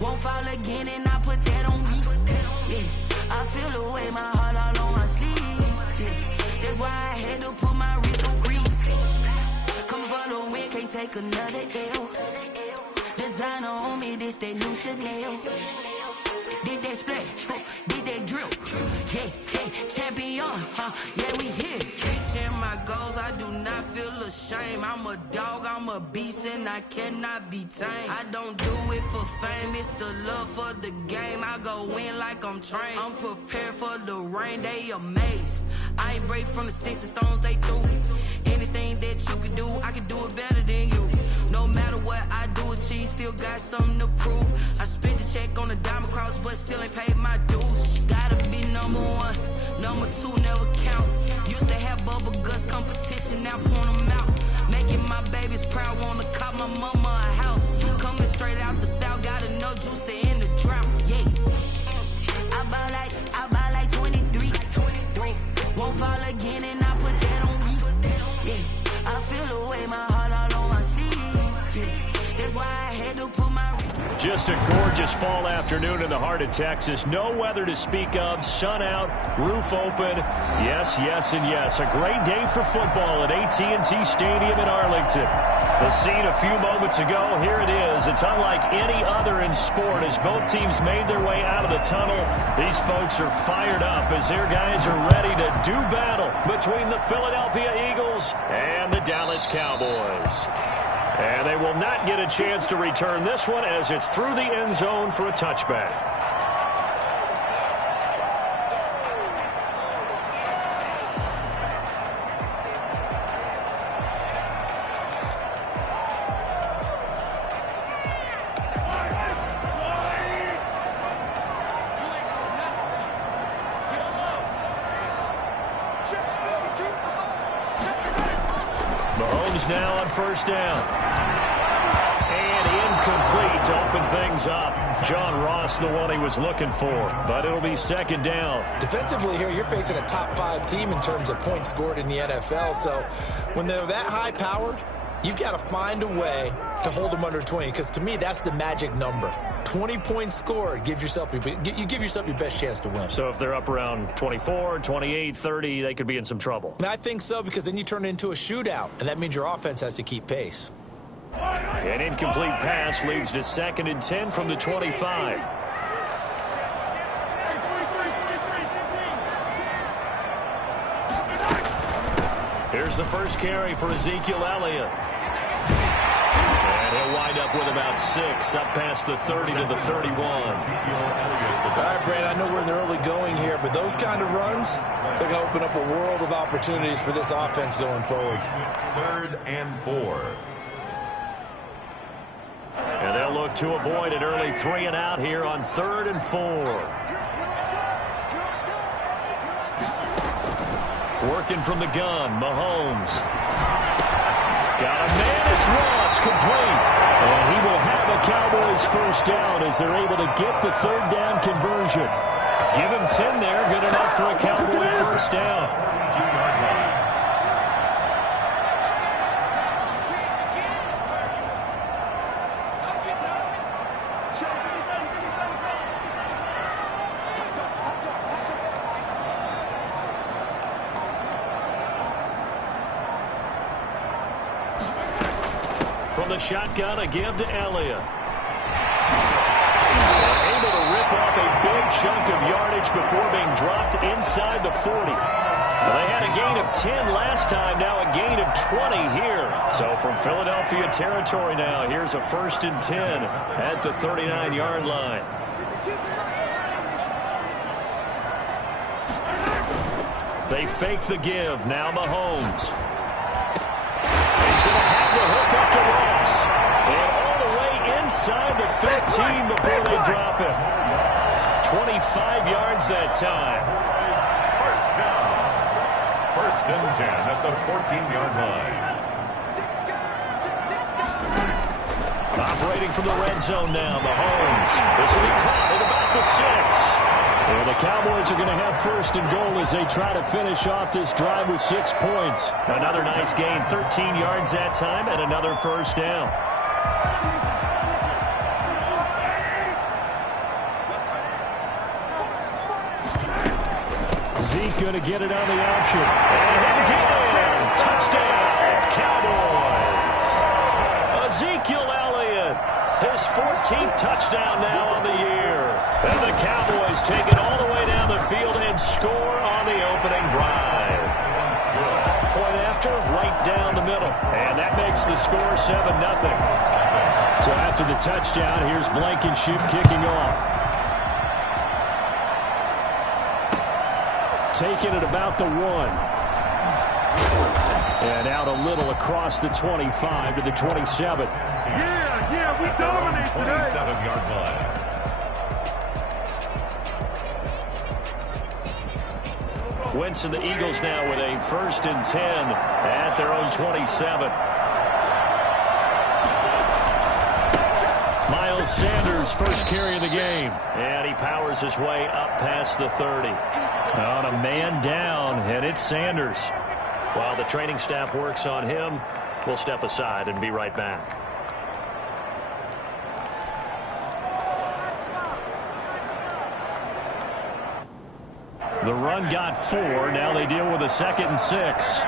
Won't fall again and I put that on me. Yeah, I feel the way, my heart all on my sleeve. Yeah, that's why I had to put my wrist on freeze. Coming for the win, can't take another L. Designer on me, this that new Chanel. Did that splash, did that drip. Yeah, champion, yeah, we here. Reaching my goals, I do not feel ashamed. I'm a dog, I'm a beast, and I cannot be tamed. I don't do it for fame, it's the love for the game. I go in like I'm trained. I'm prepared for the rain, they amazed. I ain't break from the sticks and stones they threw. Anything that you can do, I can do it better than you. No matter what I do, achieve, still got something to prove. I spent the check on the diamond cross, but still ain't paid my dues. Gotta be number one, number two never count. Used to have bubble guts competition, now point them out. Making my babies proud, wanna cop my mama a house. Coming straight out the south, got enough juice to end the drought. Yeah, I buy like 23. Won't fall again and I put that on me. Yeah, I feel the way, my heart all on my sleeve. Yeah, that's why I had to put my... Just a gorgeous fall afternoon in the heart of Texas. No weather to speak of. Sun out, roof open. Yes, yes, and yes. A great day for football at AT&T Stadium in Arlington. The scene a few moments ago, here it is. It's unlike any other in sport as both teams made their way out of the tunnel. These folks are fired up as their guys are ready to do battle between the Philadelphia Eagles and the Dallas Cowboys. And they will not get a chance to return this one as it's through the end zone for a touchback. Mahomes now on first down. And incomplete to open things up. John Ross, the one he was looking for, but it'll be second down. Defensively here, you're facing a top-5 team in terms of points scored in the NFL, so when they're that high-powered, you've got to find a way to hold them under 20, because to me, that's the magic number. 20 points scored, you give yourself your best chance to win. So if they're up around 24, 28, 30, they could be in some trouble. And I think so, because then you turn it into a shootout, and that means your offense has to keep pace. An incomplete pass leads to 2nd and 10 from the 25. Here's the first carry for Ezekiel Elliott. And he'll wind up with about 6, up past the 30 to the 31. All right, Brad, I know we're in the early going here, but those kind of runs, they're going to open up a world of opportunities for this offense going forward. 3rd and 4. And they'll look to avoid an early 3 and out here on 3rd and 4. Working from the gun, Mahomes. Got a man, it's Ross, complete. And he will have a Cowboys first down as they're able to get the 3rd down conversion. Give him 10 there, good enough for a Cowboy first down. From the shotgun, a give to Elliott. Able to rip off a big chunk of yardage before being dropped inside the 40. Well, they had a gain of 10 last time, now a gain of 20 here. So from Philadelphia territory now, here's a 1st and 10 at the 39-yard line. They fake the give, now Mahomes. He's going to have the hook up to Ross. And all the way inside the 15 before they drop him. 25 yards that time. First down. 1st and 10 at the 14-yard line. Operating from the red zone now, Mahomes. This will be caught at about the 6. And the Cowboys are going to have 1st and goal as they try to finish off this drive with 6 points. Another nice gain, 13 yards that time, and another first down. Zeke going to get it on the option. And hit again. Touchdown, Cowboys. Ezekiel Elliott, his 14th touchdown now on the year. And the Cowboys take it all the way down the field and score on the opening drive. Point after, right down the middle. And that makes the score 7-0. So after the touchdown, here's Blankenship kicking off. Taking it about the 1. And out a little across the 25 to the 27. Yeah, we dominate today. 27-yard line. Wentz and the Eagles now with a 1st and 10 at their own 27. Miles Sanders first carry of the game. And he powers his way up past the 30. On a man down, and it's Sanders. While the training staff works on him, we'll step aside and be right back. The run got 4. Now they deal with a 2nd and 6.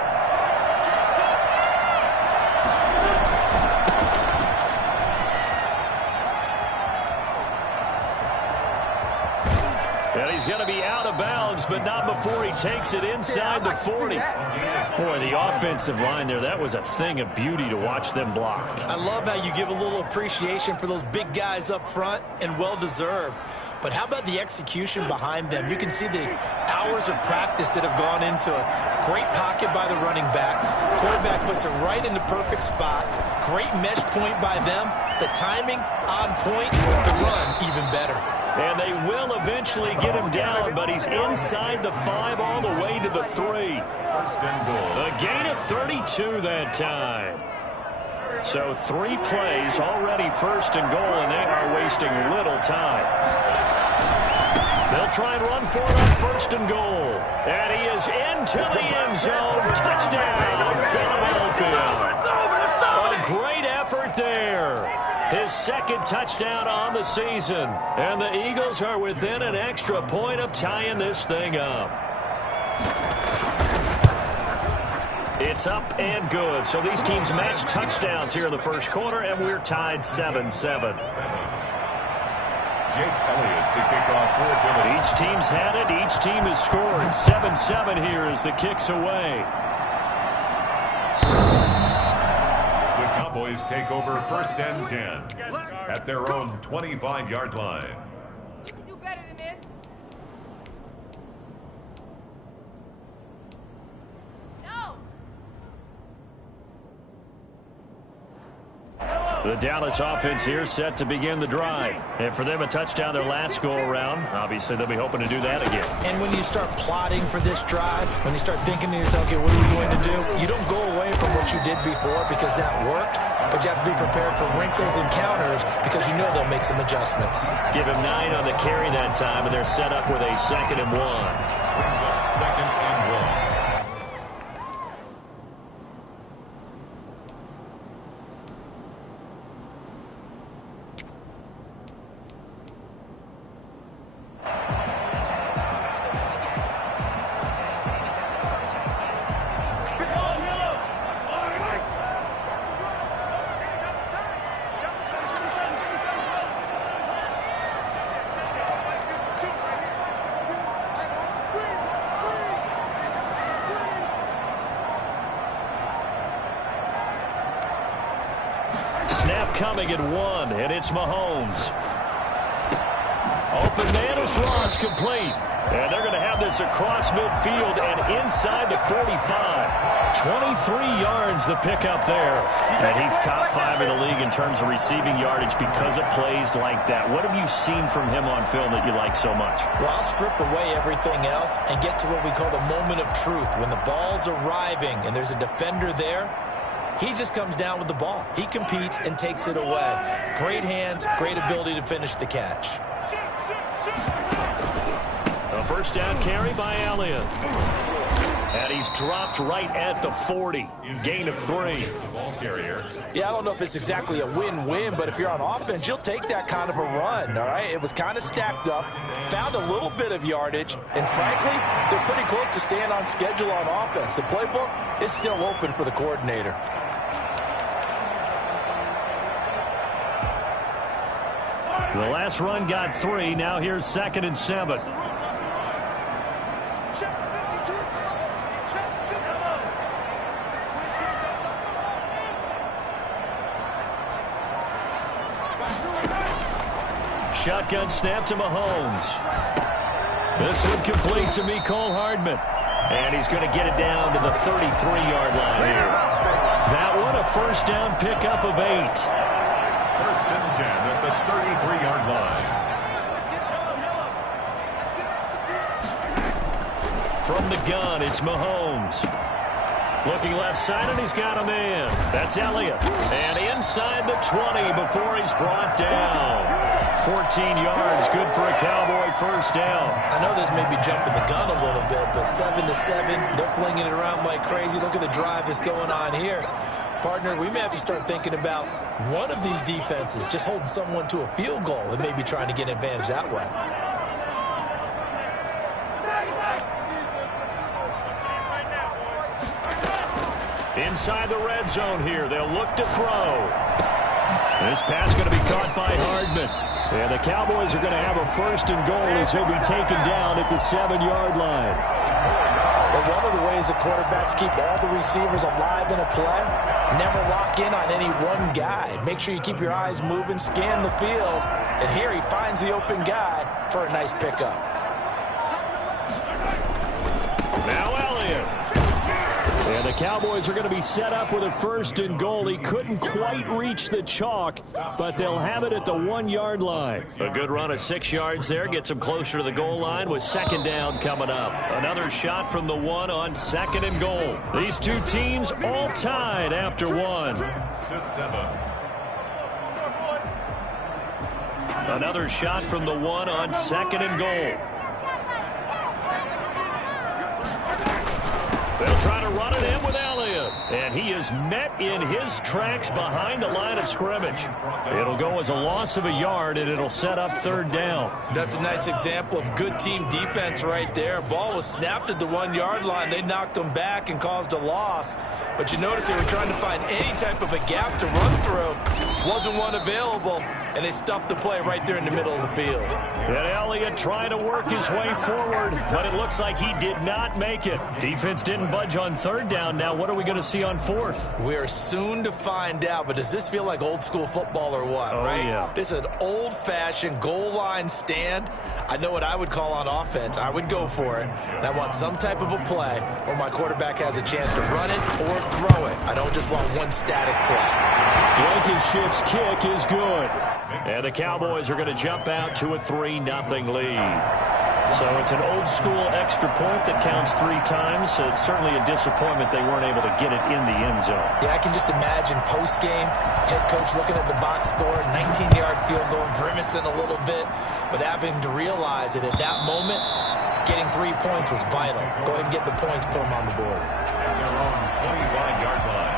And he's going to be out of bounds, but not before he takes it inside the 40. Boy, the offensive line there, that was a thing of beauty to watch them block. I love how you give a little appreciation for those big guys up front, and well-deserved. But how about the execution behind them? You can see the hours of practice that have gone into it. Great pocket by the running back. Quarterback puts it right in the perfect spot. Great mesh point by them. The timing on point. The run even better. And they will eventually get him down, but he's inside the 5 all the way to the 3. A gain of 32 that time. So 3 plays already 1st and goal, and they are wasting little time. They'll try and run for it on 1st and goal. And he is into the end zone. Touchdown, Philadelphia. A great effort there. His 2nd touchdown on the season. And the Eagles are within an extra point of tying this thing up. It's up and good. So these teams match touchdowns here in the 1st quarter, and we're tied 7-7. Jake Elliott to kick off for Philly. Each team's had it. Each team has scored. 7-7 here as the kick's away. The Cowboys take over 1st and 10 at their own 25-yard line. You can do better than this. No. The Dallas offense here set to begin the drive. And for them, a touchdown their last go-around. Obviously, they'll be hoping to do that again. And when you start plotting for this drive, when you start thinking to yourself, okay, what are we going to do? You don't go away from what you did before because that worked, but you have to be prepared for wrinkles and counters because you know they'll make some adjustments. Give him 9 on the carry that time, and they're set up with a 2nd and 1. Brings up 2nd and 1. Snap coming at 1, and it's Mahomes. Open man is Ross, complete. And they're going to have this across midfield and inside the 45. 23 yards the pickup there. And he's top 5 in the league in terms of receiving yardage because of plays like that. What have you seen from him on film that you like so much? Well, I'll strip away everything else and get to what we call the moment of truth. When the ball's arriving and there's a defender there, he just comes down with the ball. He competes and takes it away. Great hands, great ability to finish the catch. A 1st down carry by Elliott. And he's dropped right at the 40. Gain of 3. Yeah, I don't know if it's exactly a win-win, but if you're on offense, you'll take that kind of a run, all right? It was kind of stacked up, found a little bit of yardage, and frankly, they're pretty close to staying on schedule on offense. The playbook is still open for the coordinator. The last run got 3. Now here's 2nd and 7. Shotgun snap to Mahomes. This one complete to Mecole Hardman. And he's going to get it down to the 33-yard line here. That one a first down pickup of 8. First and 10 at the 33-yard line. From the gun, it's Mahomes. Looking left side, and he's got a man. That's Elliott. And inside the 20 before he's brought down. 14 yards, good for a Cowboy first down. I know this may be jumping the gun a little bit, but 7-7, they're flinging it around like crazy. Look at the drive that's going on here. Partner, we may have to start thinking about one of these defenses just holding someone to a field goal and maybe trying to get an advantage that way. Inside the red zone here, they'll look to throw. This pass going to be caught by Hardman. And the Cowboys are going to have a first and goal as he'll be taken down at the 7-yard line. But one of the ways the quarterbacks keep all the receivers alive in a play, never lock in on any one guy. Make sure you keep your eyes moving, scan the field. And here he finds the open guy for a nice pickup. Now Elliott. And the Cowboys are going to be set up with a first and goal. He couldn't quite reach the chalk, but they'll have it at the 1-yard line. A good run of 6 yards there gets them closer to the goal line with second down coming up. Another shot from the 1 on 2nd and goal. These two teams all tied after 1. To 7. Another shot from the 1 on 2nd and goal. They'll try to run it in with Elliott. And he is met in his tracks behind the line of scrimmage. It'll go as a loss of a yard, and it'll set up 3rd down. That's a nice example of good team defense right there. Ball was snapped at the 1-yard line. They knocked him back and caused a loss. But you notice they were trying to find any type of a gap to run through. Wasn't one available, and they stuffed the play right there in the middle of the field. And Elliott trying to work his way forward, but it looks like he did not make it. Defense didn't budge on 3rd down. Now what are we going to see on 4th? We are soon to find out, but does this feel like old school football or what, right? Yeah. This is an old-fashioned goal line stand. I know what I would call on offense. I would go for it, and I want some type of a play where my quarterback has a chance to run it or throw it. I don't just want one static play. Blankenship's kick is good. And the Cowboys are going to jump out to a 3-0 lead. So it's an old-school extra point that counts 3 times. So it's certainly a disappointment they weren't able to get it in the end zone. Yeah, I can just imagine post-game, head coach looking at the box score, 19-yard field goal, grimacing a little bit, but having to realize that at that moment, getting 3 points was vital. Go ahead and get the points, put them on the board. Their own 25-yard line.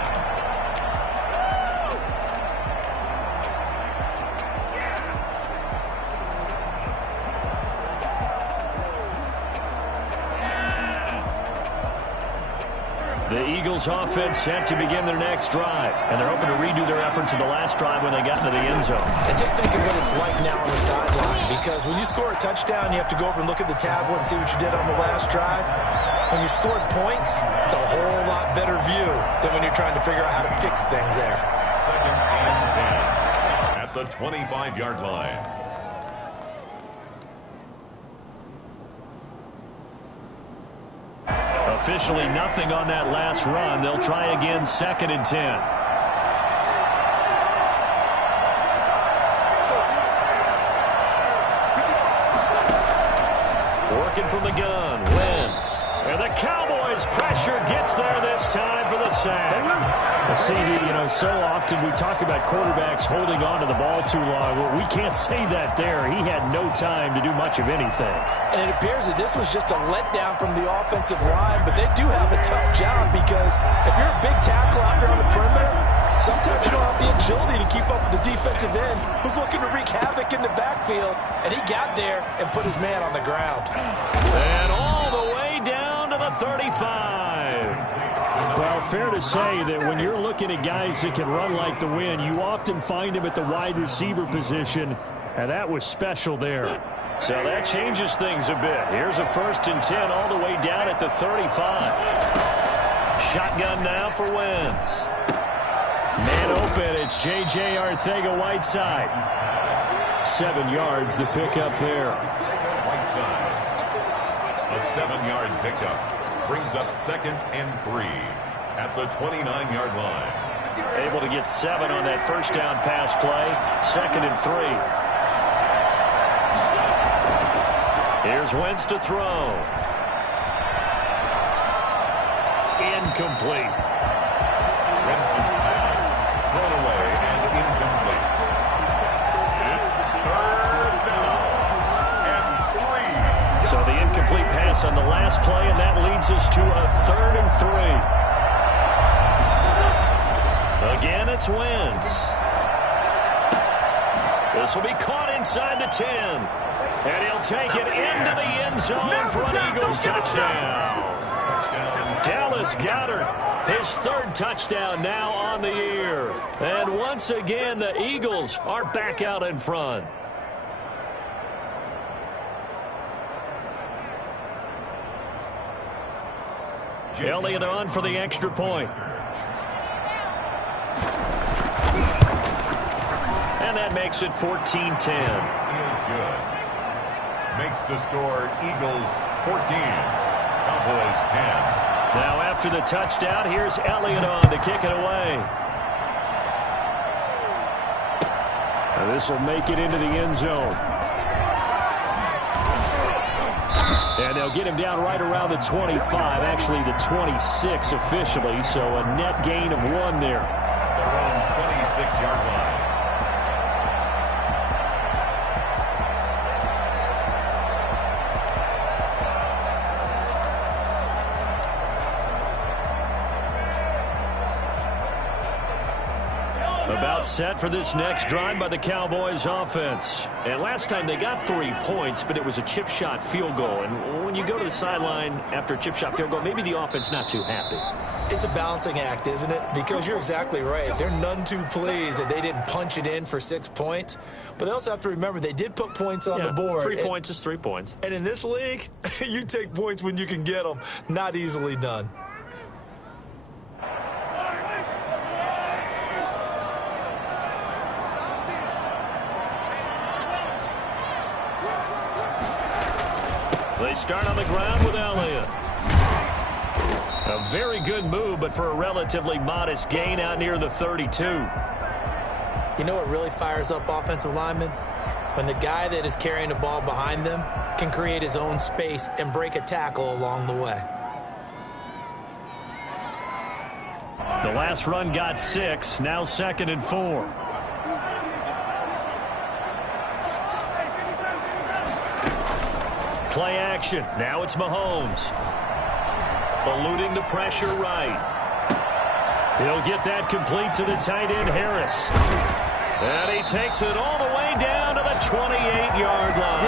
The Eagles offense set to begin their next drive, and they're hoping to redo their efforts in the last drive when they got into the end zone. And just think of what it's like now on the sideline, because when you score a touchdown, you have to go over and look at the tablet and see what you did on the last drive. When you scored points, it's a whole lot better view than when you're trying to figure out how to fix things there. 2nd and 10 at the 25-yard line. Officially nothing on that last run. They'll try again 2nd and 10. Working from the gun, Wentz. And the Cowboys' pressure gets there this time for the sack. CD, so often we talk about quarterbacks holding on to the ball too long. Well, we can't say that there. He had no time to do much of anything. And it appears that this was just a letdown from the offensive line, but they do have a tough job because if you're a big tackle out there on the perimeter, sometimes you don't have the agility to keep up with the defensive end who's looking to wreak havoc in the backfield, and he got there and put his man on the ground. And all the way down to the 35. Well, fair to say that when you're looking at guys that can run like the wind, you often find them at the wide receiver position, and that was special there. So that changes things a bit. Here's a 1st and 10 all the way down at the 35. Shotgun now for Wentz. Man open, it's J.J. Arcega-Whiteside. 7 yards, the pickup there. Whiteside. A 7-yard pickup brings up 2nd and 3 at the 29-yard line. Able to get 7 on that first down pass play. 2nd and 3. Here's Wentz to throw. Incomplete. Wentz's pass thrown away and incomplete. It's 3rd down and 3. So the incomplete pass on the last play, and that leads us to a 3rd and 3. Again, it's Wentz. This will be caught inside the 10. And he'll take it into the end zone for an Eagles touchdown. Dallas Goedert, his 3rd touchdown now on the year. And once again, the Eagles are back out in front. Elliott on for the extra point. And that makes it 14-10. He is good. Makes the score Eagles 14, Cowboys 10. Now after the touchdown, here's Elliott on to kick it away. And this will make it into the end zone. And they'll get him down right around the 25, actually the 26 officially, so a net gain of 1 there. Their own 26-yard line. About set for this next drive by the Cowboys offense. And last time they got 3 points, but it was a chip shot field goal. And when you go to the sideline after a chip shot field goal, maybe the offense not too happy. It's a balancing act, isn't it? Because you're exactly right. They're none too pleased that they didn't punch it in for 6 points. But they also have to remember they did put points on the board. 3 points is 3 points. And in this league, you take points when you can get them. Not easily done. They start on the ground with Elliott. A very good move, but for a relatively modest gain out near the 32. You know what really fires up offensive linemen? When the guy that is carrying the ball behind them can create his own space and break a tackle along the way. The last run got 6, now 2nd and 4. Play action. Now it's Mahomes. Eluding the pressure right. He'll get that complete to the tight end, Harris. And he takes it all the way down to the 28-yard line.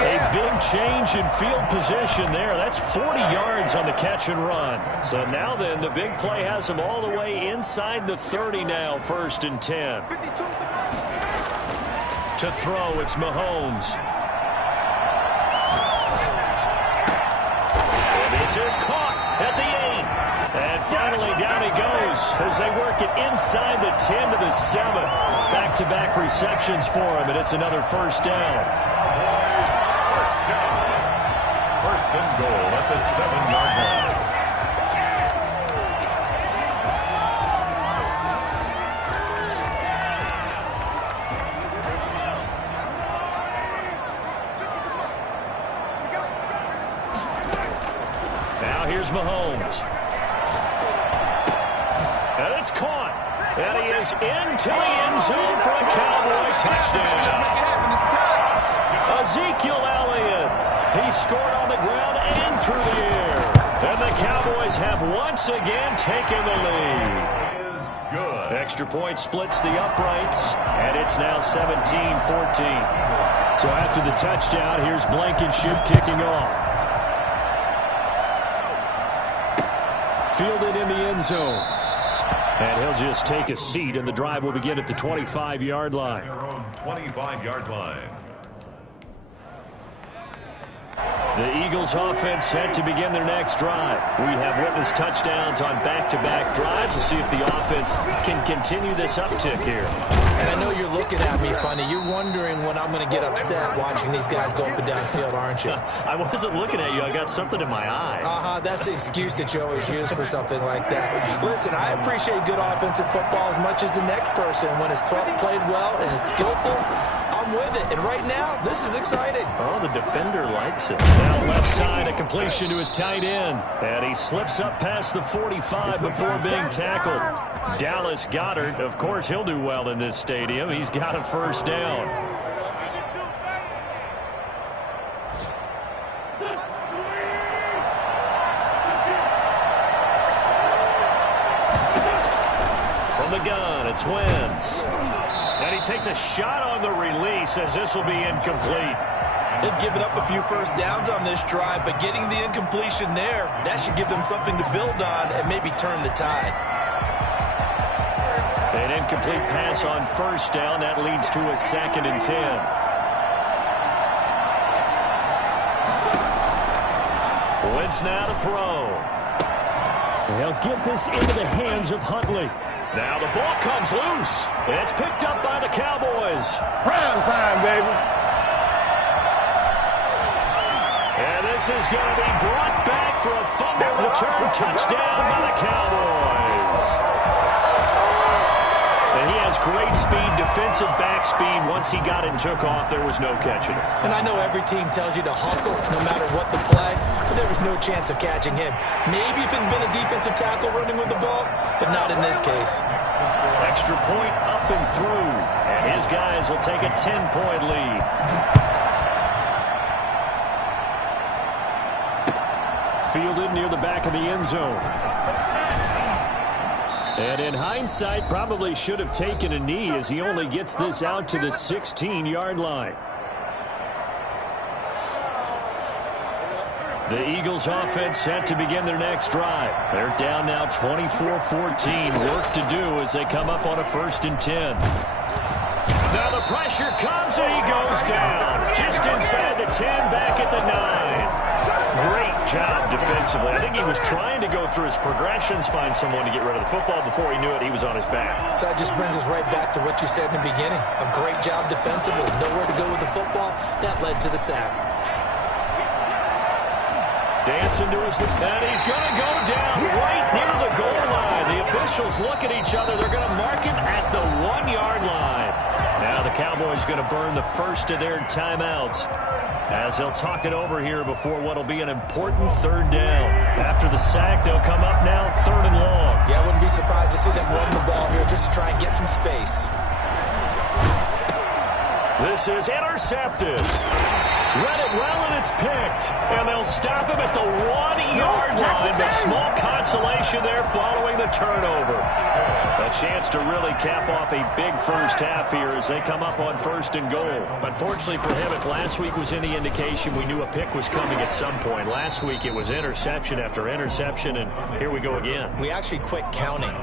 A big change in field position there. That's 40 yards on the catch and run. So now then, the big play has him all the way inside the 30 now, 1st and 10. To throw, it's Mahomes. This is caught at the 8. And finally down he goes as they work it inside the 10 to the 7. Back-to-back receptions for him, and it's another 1st down. First down. 1st and goal at the 7-yard line. here's Mahomes. And it's caught. And he is into the end zone for a Cowboy touchdown. Ezekiel Elliott. He scored on the ground and through the air. And the Cowboys have once again taken the lead. Good. Extra point splits the uprights, and it's now 17-14. So after the touchdown, here's Blankenship kicking off. Fielded in the end zone. And he'll just take a seat, and the drive will begin at the 25-yard line. Their own 25-yard line. The Eagles offense set to begin their next drive. We have witnessed touchdowns on back-to-back drives. We'll see if the offense can continue this uptick here. And I know you're looking at me funny. You're wondering when I'm going to get upset watching these guys go up and down the field, aren't you? I wasn't looking at you. I got something in my eye. That's the excuse that you always use for something like that. Listen, I appreciate good offensive football as much as the next person. When it's played well and is skillful, I'm with it. And right now, this is exciting. Oh, the defender likes it. Now left side, a completion to his tight end. And he slips up past the 45 before being tackled. Dallas Goedert, of course, he'll do well in this stadium. He's got a first down. From the gun, it's Wentz. And he takes a shot on the release as this will be incomplete. They've given up a few first downs on this drive, but getting the incompletion there, that should give them something to build on and maybe turn the tide. An incomplete pass on first down. That leads to a 2nd and 10. Wentz now to throw. They'll get this into the hands of Huntley. Now the ball comes loose. It's picked up by the Cowboys. Prime time, baby. And this is going to be brought back for a fumble return touchdown by the Cowboys. And he has great speed, defensive back speed. Once he got it and took off, there was no catching it. And I know every team tells you to hustle no matter what the play, but there was no chance of catching him. Maybe if it had been a defensive tackle running with the ball, but not in this case. Extra point up and through. And his guys will take a 10-point lead. Fielded near the back of the end zone. And in hindsight, probably should have taken a knee as he only gets this out to the 16-yard line. The Eagles offense set to begin their next drive. They're down now 24-14. Work to do as they come up on a 1st and 10. Now the pressure comes and he goes down. Just inside the 10, back at the 9. Great job defensively. I think he was trying to go through his progressions, find someone to get rid of the football. Before he knew it, he was on his back. So that just brings us right back to what you said in the beginning. A great job defensively. Nowhere to go with the football. That led to the sack. Dancing to his left, and he's going to go down right near the goal line. The officials look at each other. They're going to mark him at the 1-yard line. Now the Cowboys going to burn the first of their timeouts as they'll talk it over here before what will be an important 3rd down. After the sack, they'll come up now 3rd and long. Yeah, I wouldn't be surprised to see them run the ball here just to try and get some space. This is intercepted. Read it well, and it's picked. And they'll stop him at the 1-yard line. But small consolation there following the turnover. A chance to really cap off a big first half here as they come up on 1st and goal. Unfortunately for him, if last week was any indication, we knew a pick was coming at some point. Last week it was interception after interception, and here we go again. We actually quit counting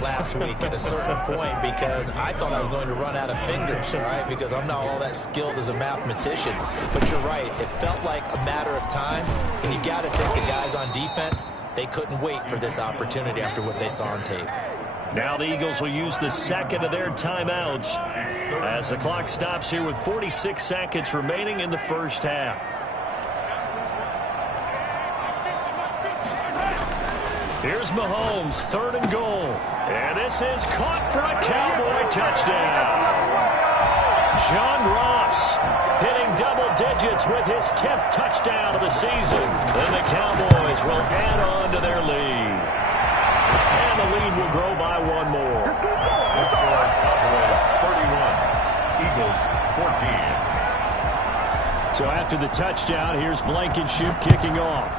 last week at a certain point because I thought I was going to run out of fingers, all right, because I'm not all that skilled as a mathematician. But you're right. It felt like a matter of time, and you got to think the guys on defense, they couldn't wait for this opportunity after what they saw on tape. Now the Eagles will use the 2nd of their timeouts as the clock stops here with 46 seconds remaining in the first half. Here's Mahomes, 3rd and goal. And this is caught for a Cowboy touchdown. John Ross hitting double digits with his 10th touchdown of the season. Then the Cowboys will add on to their lead. And the lead will grow by one more. The score, Cowboys 31, Eagles 14. So after the touchdown, here's Blankenship kicking off.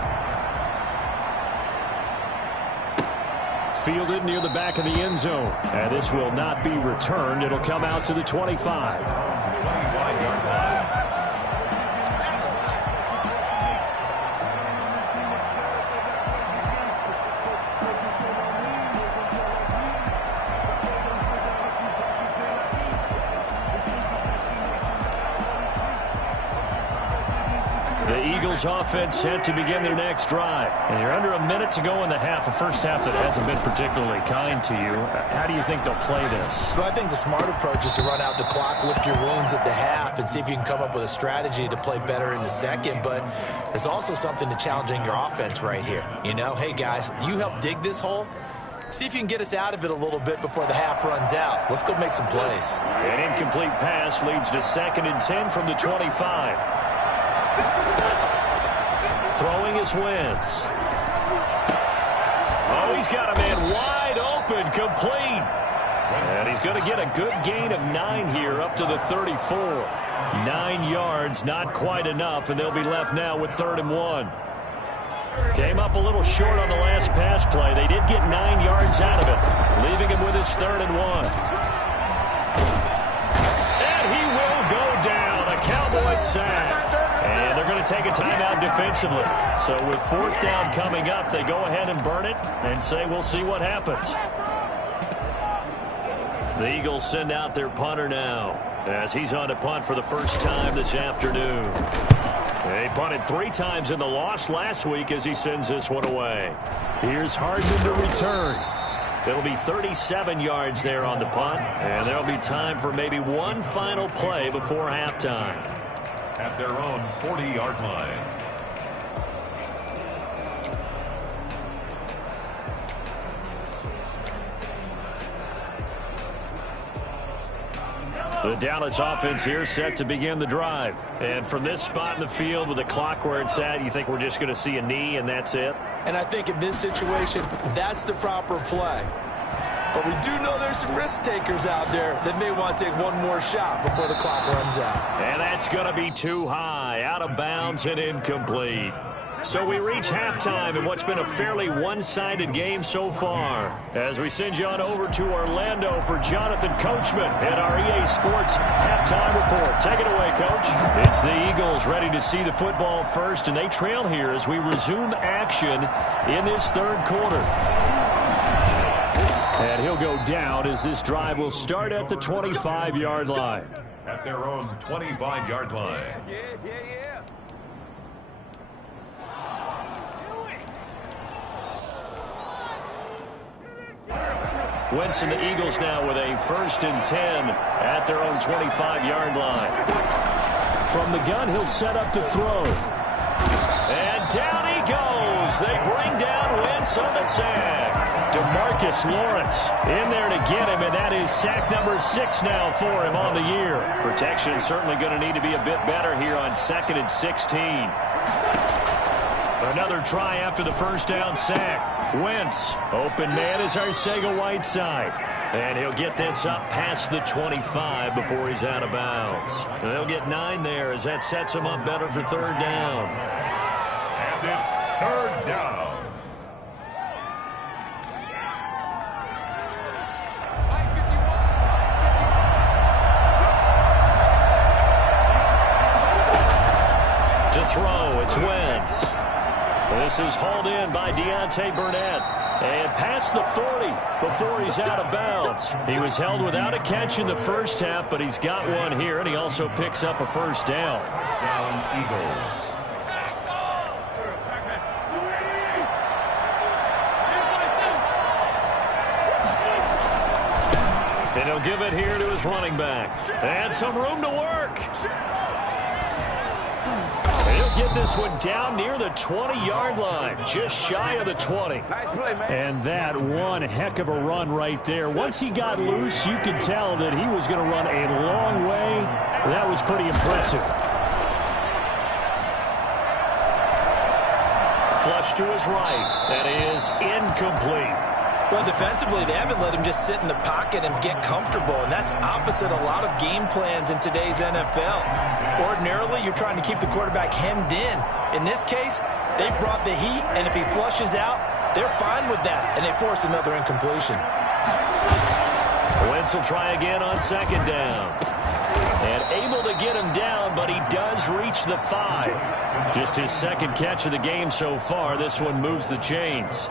Fielded near the back of the end zone. And this will not be returned. It'll come out to the 25. 25-yard line. Offense set to begin their next drive. And you're under a minute to go in the half, a first half that hasn't been particularly kind to you. How do you think they'll play this? Well, I think the smart approach is to run out the clock, lick your wounds at the half, and see if you can come up with a strategy to play better in the second. But there's also something to challenging your offense right here. You know, hey, guys, you help dig this hole. See if you can get us out of it a little bit before the half runs out. Let's go make some plays. An incomplete pass leads to 2nd and 10 from the 25. Throwing his Wentz. Oh, he's got a man wide open, complete. And he's going to get a good gain of 9 here up to the 34. 9 yards, not quite enough, and they'll be left now with 3rd and 1. Came up a little short on the last pass play. They did get 9 yards out of it, leaving him with his 3rd and 1. And he will go down. A Cowboys sack. And they're going to take a timeout defensively. So with 4th down coming up, they go ahead and burn it and say we'll see what happens. The Eagles send out their punter now as he's on to punt for the first time this afternoon. They punted 3 times in the loss last week as he sends this one away. Here's Hardman to return. There'll be 37 yards there on the punt, and there'll be time for maybe one final play before halftime. At their own 40-yard line. The Dallas offense here set to begin the drive. And from this spot in the field with the clock where it's at, you think we're just going to see a knee and that's it? And I think in this situation, that's the proper play. But we do know there's some risk takers out there that may want to take one more shot before the clock runs out. And that's going to be too high, out of bounds and incomplete. So we reach halftime in what's been a fairly one-sided game so far. As we send you on over to Orlando for Jonathan Coachman at our EA Sports Halftime Report. Take it away, Coach. It's the Eagles ready to see the football first, and they trail here as we resume action in this 3rd quarter. And he'll go down as this drive will start at the 25-yard line. At their own 25-yard line. Wentz and the Eagles now with a 1st and 10 at their own 25-yard line. From the gun, he'll set up to throw. And down he goes. They bring down Wentz on the sack. DeMarcus Lawrence in there to get him, and that is sack number 6 now for him on the year. Protection certainly going to need to be a bit better here on 2nd and 16. Another try after the 1st down sack. Wentz, open man is Arcega-Whiteside. And he'll get this up past the 25 before he's out of bounds. And they'll get 9 there as that sets him up better for 3rd down. And it's 3rd down. To throw, it's Wentz. This is hauled in by Deontay Burnett. And past the 40 before he's out of bounds. He was held without a catch in the first half, but he's got one here, and he also picks up a 1st down. Down Eagles. And he'll give it here to his running back. And some room to work. He'll get this one down near the 20-yard line, just shy of the 20. And that one heck of a run right there. Once he got loose, you could tell that he was going to run a long way. That was pretty impressive. flush to his right. That is incomplete. Well, defensively, they haven't let him just sit in the pocket and get comfortable, and that's opposite a lot of game plans in today's NFL. Ordinarily, you're trying to keep the quarterback hemmed in. In this case, they brought the heat, and if he flushes out, they're fine with that, and they force another incompletion. Wentz will try again on second down. And able to get him down, but he does reach the 5. Just his second catch of the game so far. This one moves the chains.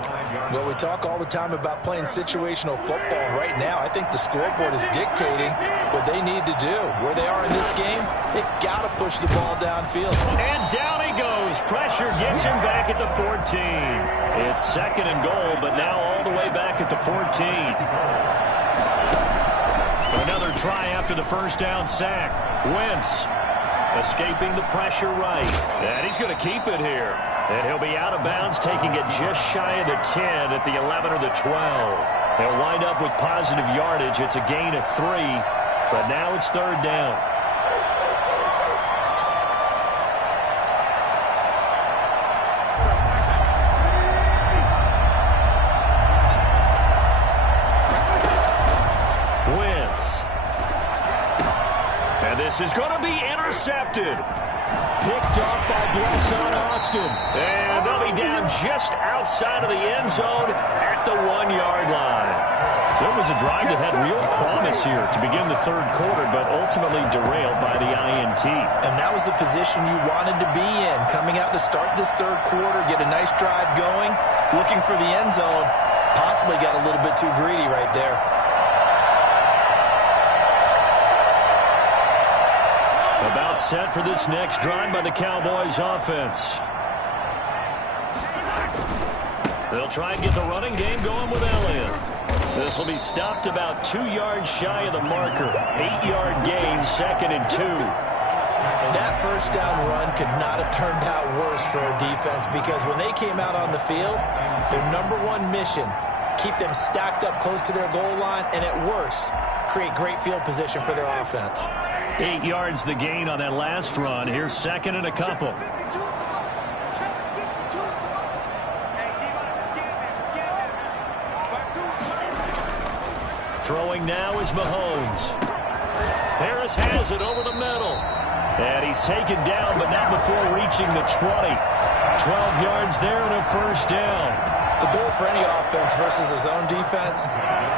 Well, we talk all the time about playing situational football. Right now, I think the scoreboard is dictating what they need to do. Where they are in this game, they've got to push the ball downfield. And down he goes. Pressure gets him back at the 14. It's second and goal, but now all the way back at the 14. Another try after the first down sack. Wentz escaping the pressure right. And he's going to keep it here. And he'll be out of bounds, taking it just shy of the 10 at the 11 or the 12. He'll wind up with positive yardage. It's a gain of 3, but now it's third down. This is going to be intercepted. Picked off by Blesson Austin. And they'll be down just outside of the end zone at the 1-yard line. So it was a drive that had real promise here to begin the third quarter, but ultimately derailed by the INT. And that was the position you wanted to be in. Coming out to start this third quarter, get a nice drive going, looking for the end zone. Possibly got a little bit too greedy right there. About set for this next drive by the Cowboys offense. They'll try and get the running game going with Elliott. This will be stopped about 2 yards shy of the marker. 8-yard gain, second and 2. That first down run could not have turned out worse for a defense, because when they came out on the field, their number one mission, keep them stacked up close to their goal line, and at worst, create great field position for their offense. 8 yards the gain on that last run. Here's second and a couple. Throwing now is Mahomes. Harris has it over the middle. And he's taken down, but not before reaching the 20. 12 yards there and a first down. The goal for any offense versus his own defense,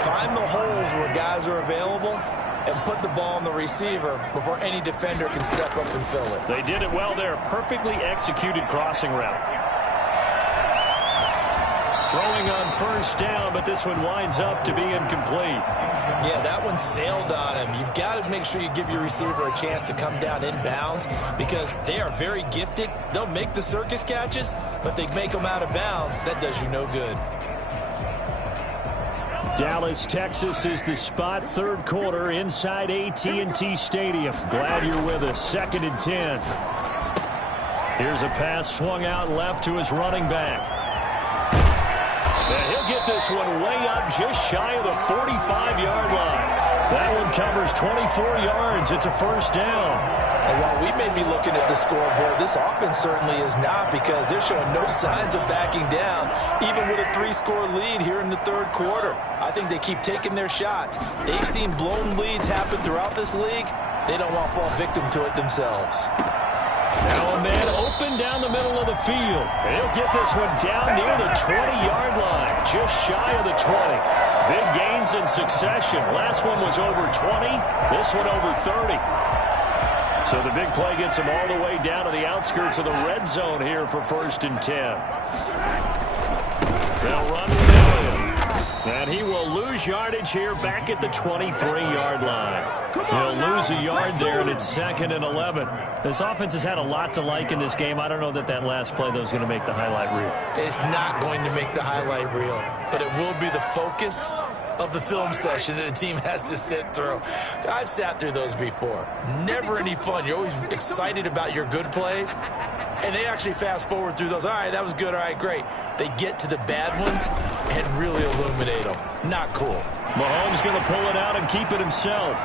find the holes where guys are available and put the ball on the receiver before any defender can step up and fill it. They did it well there. Perfectly executed crossing route. Throwing on first down, but this one winds up to be incomplete. Yeah, that one sailed on him. You've got to make sure you give your receiver a chance to come down inbounds, because they are very gifted. They'll make the circus catches, but they make them out of bounds. That does you no good. Dallas, Texas is the spot. Third quarter inside AT&T Stadium. Glad you're with us. Second and 10. Here's a pass swung out left to his running back. And he'll get this one way up just shy of the 45-yard line. That one covers 24 yards. It's a first down. And while we may be looking at the scoreboard, this offense certainly is not, because they're showing no signs of backing down, even with a 3-score lead here in the third quarter. I think they keep taking their shots. They've seen blown leads happen throughout this league. They don't want to fall victim to it themselves. Now a man open down the middle of the field. He'll get this one down near the 20-yard line, just shy of the 20. Big gains in succession. Last one was over 20. This one over 30. So the big play gets him all the way down to the outskirts of the red zone here for first and 10. They'll run with Elliott. And he will lose yardage here back at the 23-yard line. He'll lose a yard there, and it's second and 11. This offense has had a lot to like in this game. I don't know that last play, though, is going to make the highlight reel. It's not going to make the highlight reel, but it will be the focus of the film session that the team has to sit through. I've sat through those before. Never any fun. You're always excited about your good plays, and they actually fast forward through those. All right, that was good. All right, great. They get to the bad ones and really illuminate them. Not cool. Mahomes going to pull it out and keep it himself.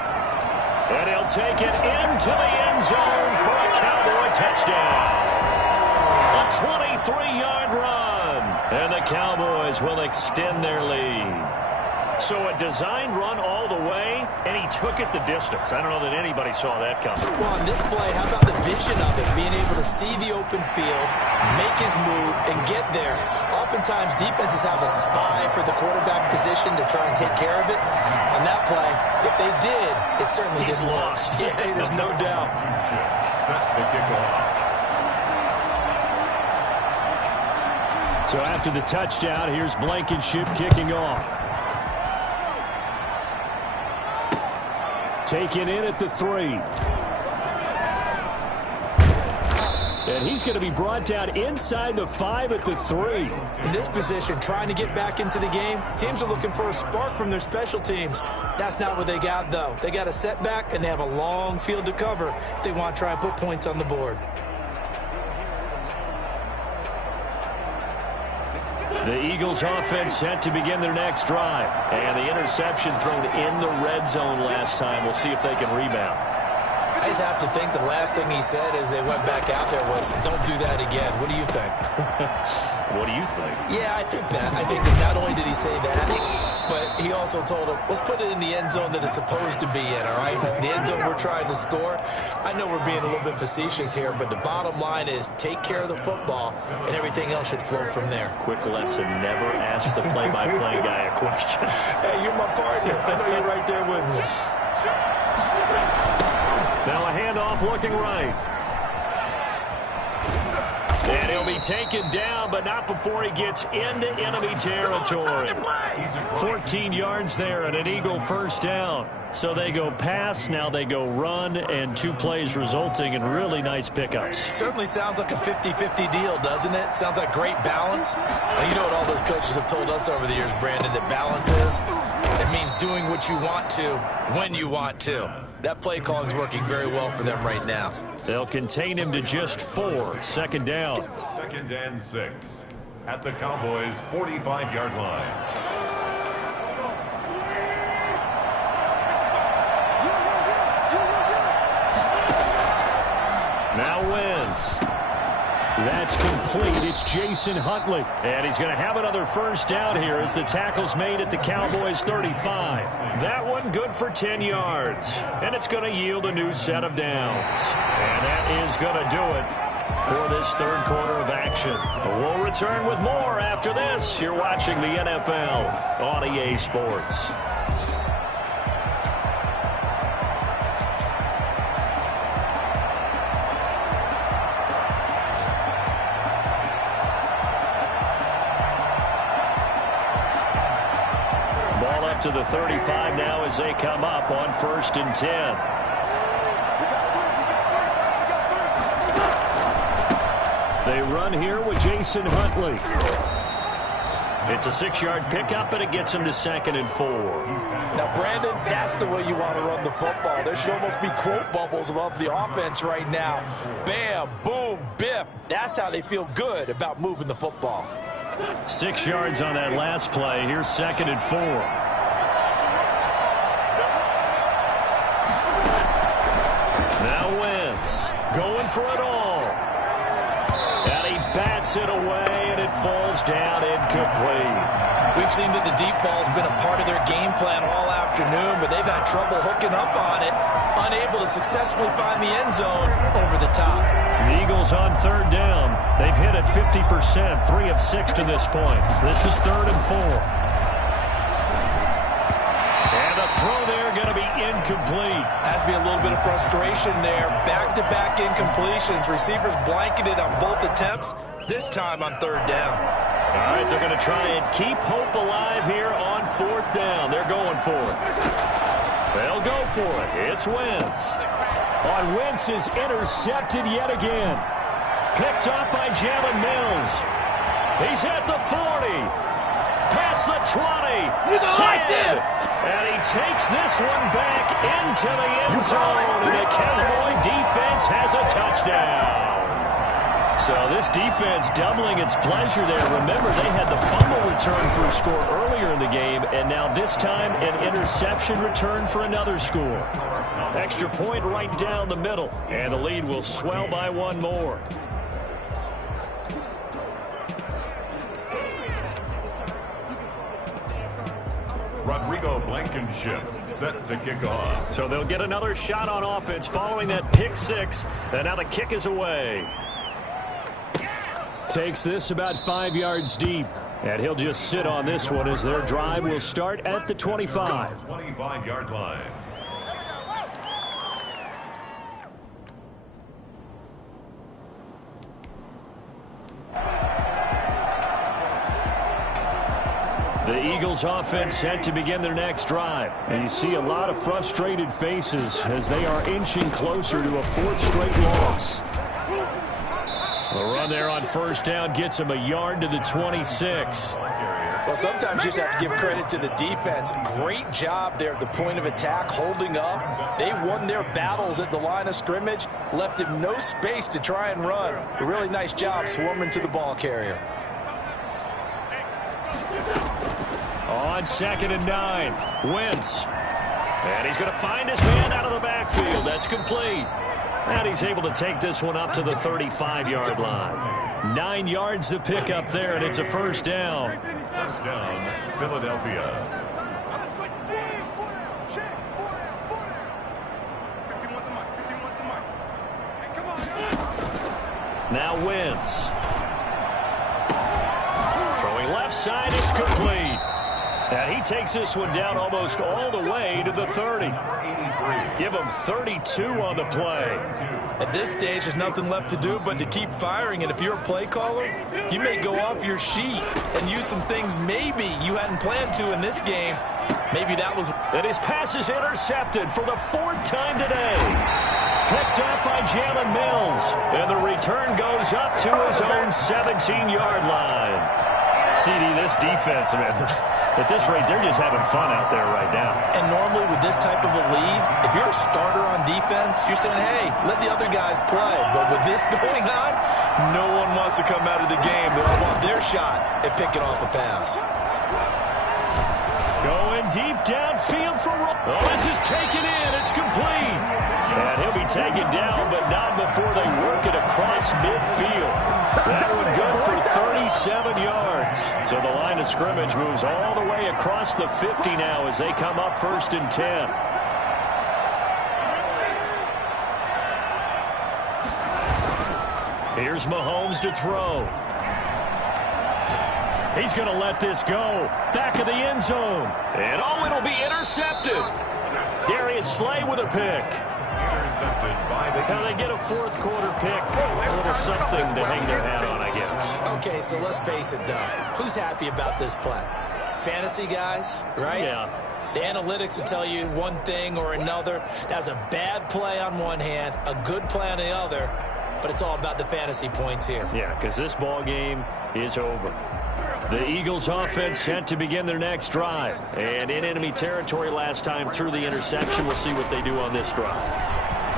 And he'll take it into the end zone for a Cowboy touchdown. A 23-yard run. And the Cowboys will extend their lead. So a designed run all the way, and he took it the distance. I don't know that anybody saw that coming. Well, on this play, how about the vision of it? Being able to see the open field, make his move, and get there. Oftentimes, defenses have a spy for the quarterback position to try and take care of it. On that play, if they did, it certainly didn't work. Yeah, there's no doubt. Set to kick off. So after the touchdown, here's Blankenship kicking off. Taken in at the 3. And he's going to be brought down inside the 5 at the 3. In this position, trying to get back into the game, teams are looking for a spark from their special teams. That's not what they got, though. They got a setback, and they have a long field to cover if they want to try and put points on the board. The Eagles offense set to begin their next drive. And the interception thrown in the red zone last time. We'll see if they can rebound. I just have to think the last thing he said as they went back out there was, don't do that again. What do you think? What do you think? Yeah, I think that. I think that not only did he say that, but he also told him, let's put it in the end zone that it's supposed to be in, all right? The end zone we're trying to score. I know we're being a little bit facetious here, but the bottom line is take care of the football, and everything else should flow from there. Quick lesson, never ask the play-by-play guy a question. Hey, you're my partner. I know you're right there with me. Now a handoff looking right. And he'll be taken down, but not before he gets into enemy territory. 14 yards there and an Eagle first down. So they go pass, now they go run, and 2 plays resulting in really nice pickups. Certainly sounds like a 50-50 deal, doesn't it? Sounds like great balance. Now, you know what all those coaches have told us over the years, Brandon, that balance is? It means doing what you want to when you want to. That play calling is working very well for them right now. They'll contain him to just 4. Second down. 2nd and 6 at the Cowboys' 45-yard line. Now Wentz. That's complete. It's Jason Huntley. And he's going to have another first down here as the tackle's made at the Cowboys' 35. That one good for 10 yards. And it's going to yield a new set of downs. And that is going to do it for this third quarter of action. We'll return with more after this. You're watching the NFL on EA Sports. To the 35 now as they come up on 1st and 10. They run here with Jason Huntley. It's a 6-yard pickup, and it gets him to 2nd and 4. Now, Brandon, that's the way you want to run the football. There should almost be quote bubbles above the offense right now. Bam, boom, biff. That's how they feel good about moving the football. 6 yards on that last play. Here's 2nd and 4. Now Wentz going for it all. And he bats it away, and it falls down incomplete. We've seen that the deep ball's been a part of their game plan all afternoon, but they've had trouble hooking up on it, unable to successfully find the end zone over the top. The Eagles on 3rd down. They've hit it 50%, 3 of 6 to this point. This is 3rd and 4. And the throw there going to be incomplete. Has to be a little bit of frustration there. Back-to-back incompletions. Receivers blanketed on both attempts, this time on 3rd down. All right, they're going to try and keep hope alive here on 4th down. They're going for it. They'll go for it. It's Wentz. On Wentz is intercepted yet again. Picked up by Jalen Mills. He's at the 40. Past the 20. 10. And he takes this one back into the end zone. And the Cowboy defense has a touchdown. So this defense doubling its pleasure there. Remember, they had the fumble return for a score earlier in the game, and now this time an interception return for another score. Extra point right down the middle, and the lead will swell by 1 more. Rodrigo Blankenship set to kick off. So they'll get another shot on offense following that pick six. And now the kick is away. Takes this about 5 yards deep. And he'll just sit on this one as their drive will start at the 25. 25-yard line. The Eagles offense set to begin their next drive. And you see a lot of frustrated faces as they are inching closer to a fourth straight loss. The run there on first down gets him a yard to the 26. Well, sometimes you just have to give credit to the defense. Great job there at the point of attack, holding up. They won their battles at the line of scrimmage, left him no space to try and run. A really nice job swarming to the ball carrier. On 2nd and 9, Wentz. And he's going to find his man out of the backfield. That's complete. And he's able to take this one up to the 35-yard line. 9 yards to pick up there, and it's a first down. First down, Philadelphia. Now Wentz. Throwing left side, it's complete. And he takes this one down almost all the way to the 30. Give him 32 on the play. At this stage, there's nothing left to do but to keep firing. And if you're a play caller, you may go off your sheet and use some things maybe you hadn't planned to in this game. Maybe that was... And his pass is intercepted for the 4th time today. Picked up by Jalen Mills. And the return goes up to his own 17-yard line. CD, this defense, man, at this rate, they're just having fun out there right now. And normally with this type of a lead, if you're a starter on defense, you're saying, hey, let the other guys play. But with this going on, no one wants to come out of the game. They all want their shot at picking off a pass. Going deep downfield for... Oh, this is taken in. It's complete. And he'll be taken down, but not before they work it across midfield. That one good for 37 yards. So the line of scrimmage moves all the way across the 50 now as they come up 1st and 10. Here's Mahomes to throw. He's going to let this go. Back of the end zone. And oh, it'll be intercepted. Darius Slay with a pick. Intercepted by the... Now they get a 4th quarter pick. A little something to hang their hat on, I guess. Okay, so let's face it, though. Who's happy about this play? Fantasy guys, right? Yeah. The analytics will tell you one thing or another. That was a bad play on one hand, a good play on the other, but it's all about the fantasy points here. Yeah, because this ball game is over. The Eagles offense set to begin their next drive. And in enemy territory last time through the interception. We'll see what they do on this drive.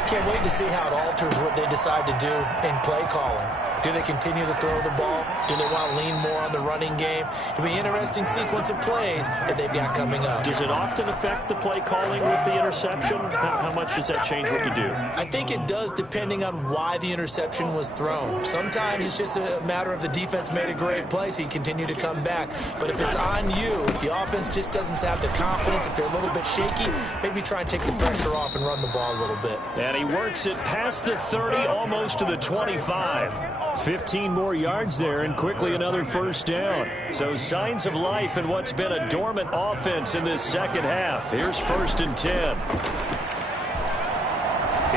Can't wait to see how it alters what they decide to do in play calling. Do they continue to throw the ball? Do they want to lean more on the running game? It'll be an interesting sequence of plays that they've got coming up. Does it often affect the play calling with the interception? How much does that change what you do? I think it does, depending on why the interception was thrown. Sometimes it's just a matter of the defense made a great play, so you continue to come back. But if it's on you, if the offense just doesn't have the confidence, if they're a little bit shaky, maybe try and take the pressure off and run the ball a little bit. And he works it past the 30, almost to the 25. 15 more yards there, and quickly another first down. So signs of life in what's been a dormant offense in this second half. Here's 1st and 10.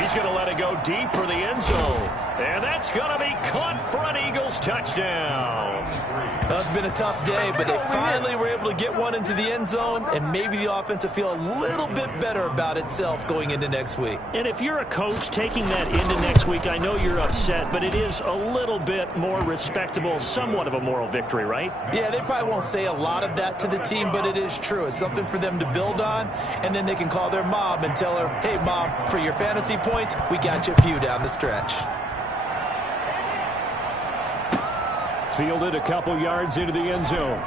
He's going to let it go deep for the end zone. And that's going to be caught for an Eagles touchdown. That's been a tough day, but they finally were able to get one into the end zone, and maybe the offense will feel a little bit better about itself going into next week. And if you're a coach taking that into next week, I know you're upset, but it is a little bit more respectable, somewhat of a moral victory, right? Yeah, they probably won't say a lot of that to the team, but it is true. It's something for them to build on, and then they can call their mom and tell her, hey, Mom, for your fantasy points, we got you a few down the stretch. Fielded a couple yards into the end zone.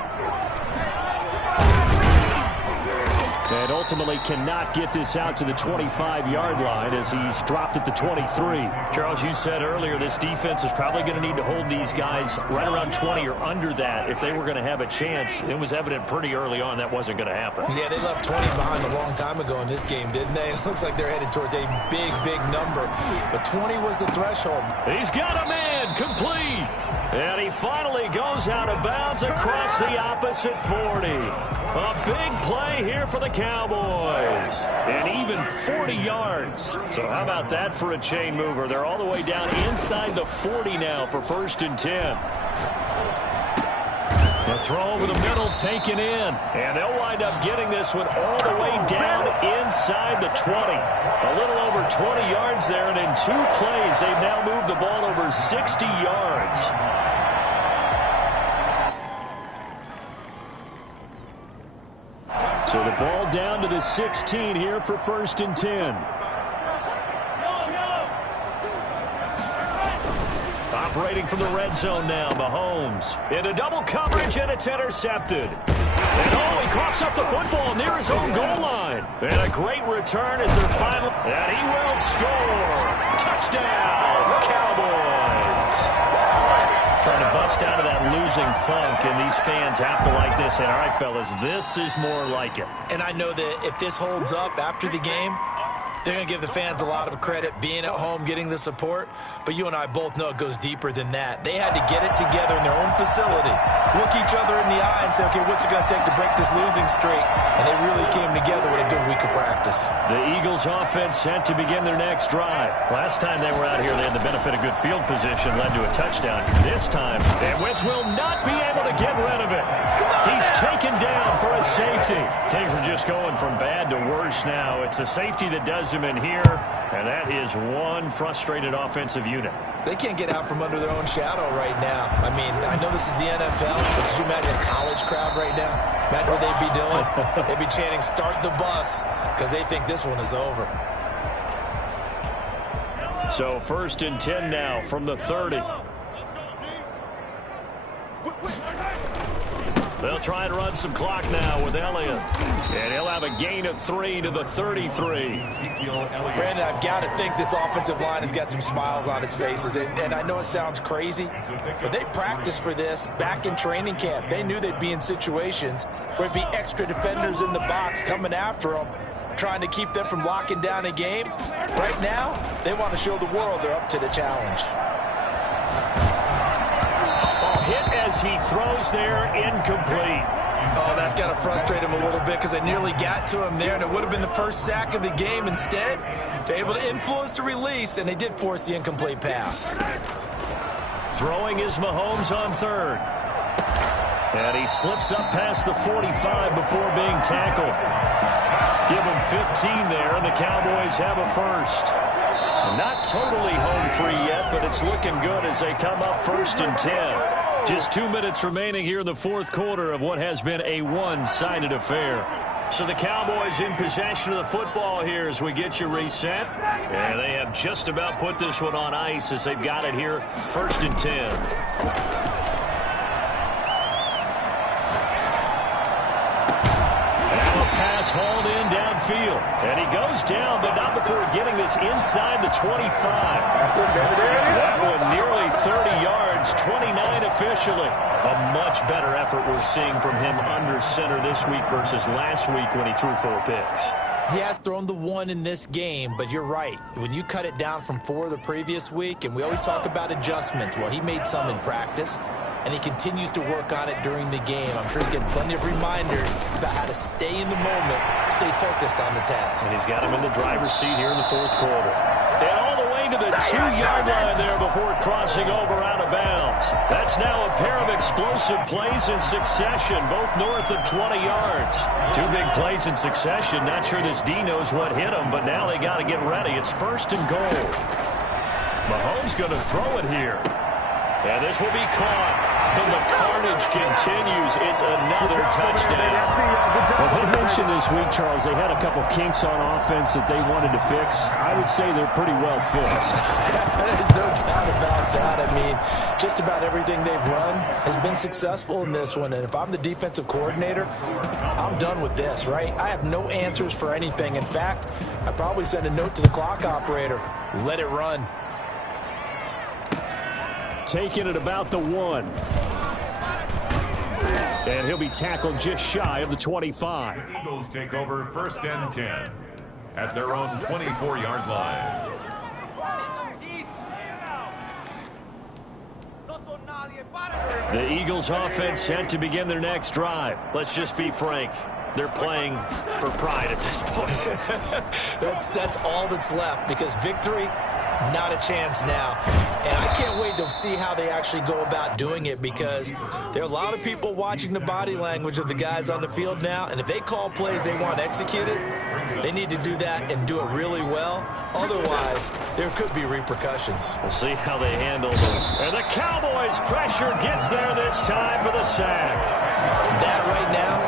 And ultimately cannot get this out to the 25-yard line as he's dropped at the 23. Charles, you said earlier this defense is probably going to need to hold these guys right around 20 or under that if they were going to have a chance. It was evident pretty early on that wasn't going to happen. Yeah, they left 20 behind a long time ago in this game, didn't they? It looks like they're headed towards a big, big number. But 20 was the threshold. He's got a man complete. And he finally goes out of bounds across the opposite 40. A big play here for the Cowboys. And even 40 yards. So how about that for a chain mover? They're all the way down inside the 40 now for 1st and 10. The throw over the middle taken in. And they'll wind up getting this one all the way down inside the 20. A little over 20 yards there, and in 2 plays, they've now moved the ball over 60 yards. So the ball down to the 16 here for 1st and 10. Operating from the red zone now, Mahomes. Into double coverage, and it's intercepted. And he coughs up the football near his own goal line. And a great return as their final. And he will score. Touchdown, Cowboys. Trying to bust out of that losing funk, and these fans have to like this. And all right, fellas, this is more like it. And I know that if this holds up after the game, they're going to give the fans a lot of credit being at home, getting the support. But you and I both know it goes deeper than that. They had to get it together in their own facility, look each other in the eye and say, okay, what's it going to take to break this losing streak? And they really came together with a good week of practice. The Eagles offense set to begin their next drive. Last time they were out here, they had the benefit of good field position, led to a touchdown. This time, and Wentz will not be able to get rid of it. He's taken down for a safety. Things are just going from bad to worse now. It's a safety that does him in here, and that is one frustrated offensive unit. They can't get out from under their own shadow right now. I mean, I know this is the NFL, but could you imagine a college crowd right now? Imagine what they'd be doing. They'd be chanting, "Start the bus," because they think this one is over. So 1st and 10 now from the 30. They'll try and run some clock now with Elliott. And he'll have a gain of 3 to the 33. Brandon, I've got to think this offensive line has got some smiles on its faces. And I know it sounds crazy, but they practiced for this back in training camp. They knew they'd be in situations where it'd be extra defenders in the box coming after them, trying to keep them from locking down a game. Right now, they want to show the world they're up to the challenge. Hit as he throws there, incomplete. Oh, that's got to frustrate him a little bit because they nearly got to him there, and it would have been the first sack of the game. Instead, they're able to influence the release, and they did force the incomplete pass. Throwing is Mahomes on 3rd. And he slips up past the 45 before being tackled. Give him 15 there, and the Cowboys have a first. Not totally home free yet, but it's looking good as they come up 1st and 10. Just 2 minutes remaining here in the 4th quarter of what has been a one-sided affair. So the Cowboys in possession of the football here as we get you reset. And they have just about put this one on ice as they've got it here 1st and 10. Hauled in downfield, and he goes down, but not before getting this inside the 25. That one nearly 30 yards, 29 officially. A much better effort we're seeing from him under center this week versus last week when he threw 4 picks. He has thrown the 1 in this game, but you're right. When you cut it down from 4 the previous week, and we always talk about adjustments, well, he made some in practice, and he continues to work on it during the game. I'm sure he's getting plenty of reminders about how to stay in the moment, stay focused on the task. And he's got him in the driver's seat here in the 4th quarter. And all the way to the 2-yard line there before crossing over out of bounds. That's now a pair of explosive plays in succession, both north of 20 yards. 2 big plays in succession. Not sure this D knows what hit him, but now they got to get ready. It's 1st and goal. Mahomes going to throw it here. And this will be caught. And the carnage continues. It's another touchdown. Well, they mentioned this week, Charles, they had a couple kinks on offense that they wanted to fix. I would say they're pretty well fixed. There's no doubt about that. I mean, just about everything they've run has been successful in this one. And if I'm the defensive coordinator, I'm done with this, right? I have no answers for anything. In fact, I'd probably send a note to the clock operator. Let it run. Taking it about the 1. And he'll be tackled just shy of the 25. The Eagles take over 1st and 10 at their own 24-yard line. The Eagles offense set to begin their next drive. Let's just be frank. They're playing for pride at this point. That's all that's left, because victory, not a chance now. And I can't wait to see how they actually go about doing it, because there are a lot of people watching the body language of the guys on the field now, and if they call plays they want executed, they need to do that and do it really well. Otherwise, there could be repercussions. We'll see how they handle them. And the Cowboys' pressure gets there this time for the sack. That right now,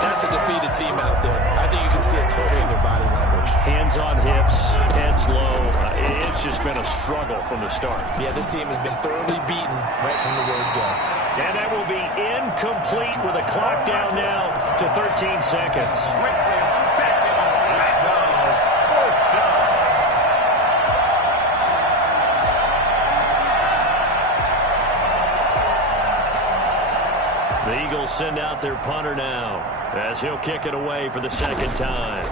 that's a defeated team out there. I think you can see it totally in their body language. Hands on hips, heads low. It's just been a struggle from the start. Yeah, this team has been thoroughly beaten right from the word go. And that will be incomplete with a clock down now to 13 seconds. The Eagles send out their punter now as he'll kick it away for the second time.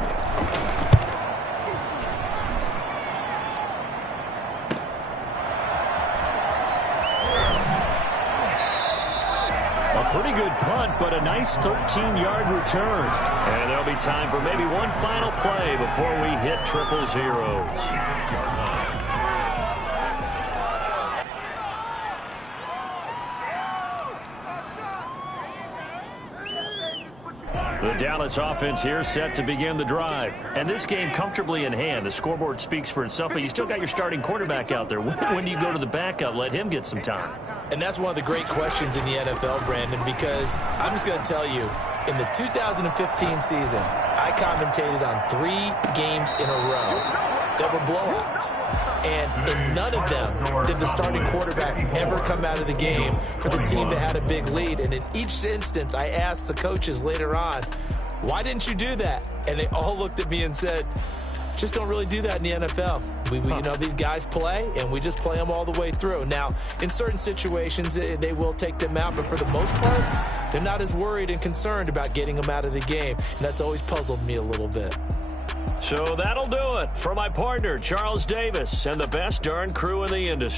A pretty good punt, but a nice 13-yard return. And there'll be time for maybe one final play before we hit triple zeros. The Dallas offense here set to begin the drive. And this game comfortably in hand. The scoreboard speaks for itself, but you still got your starting quarterback out there. When do you go to the backup? Let him get some time. And that's one of the great questions in the NFL, Brandon, because I'm just going to tell you, in the 2015 season, I commentated on 3 games in a row that were blowouts. And in none of them did the starting quarterback ever come out of the game for the team that had a big lead. And in each instance, I asked the coaches later on, why didn't you do that? And they all looked at me and said, just don't really do that in the NFL. We you know, these guys play, and we just play them all the way through. Now, in certain situations, they will take them out, but for the most part, they're not as worried and concerned about getting them out of the game. And that's always puzzled me a little bit. So that'll do it for my partner, Charles Davis, and the best darn crew in the industry.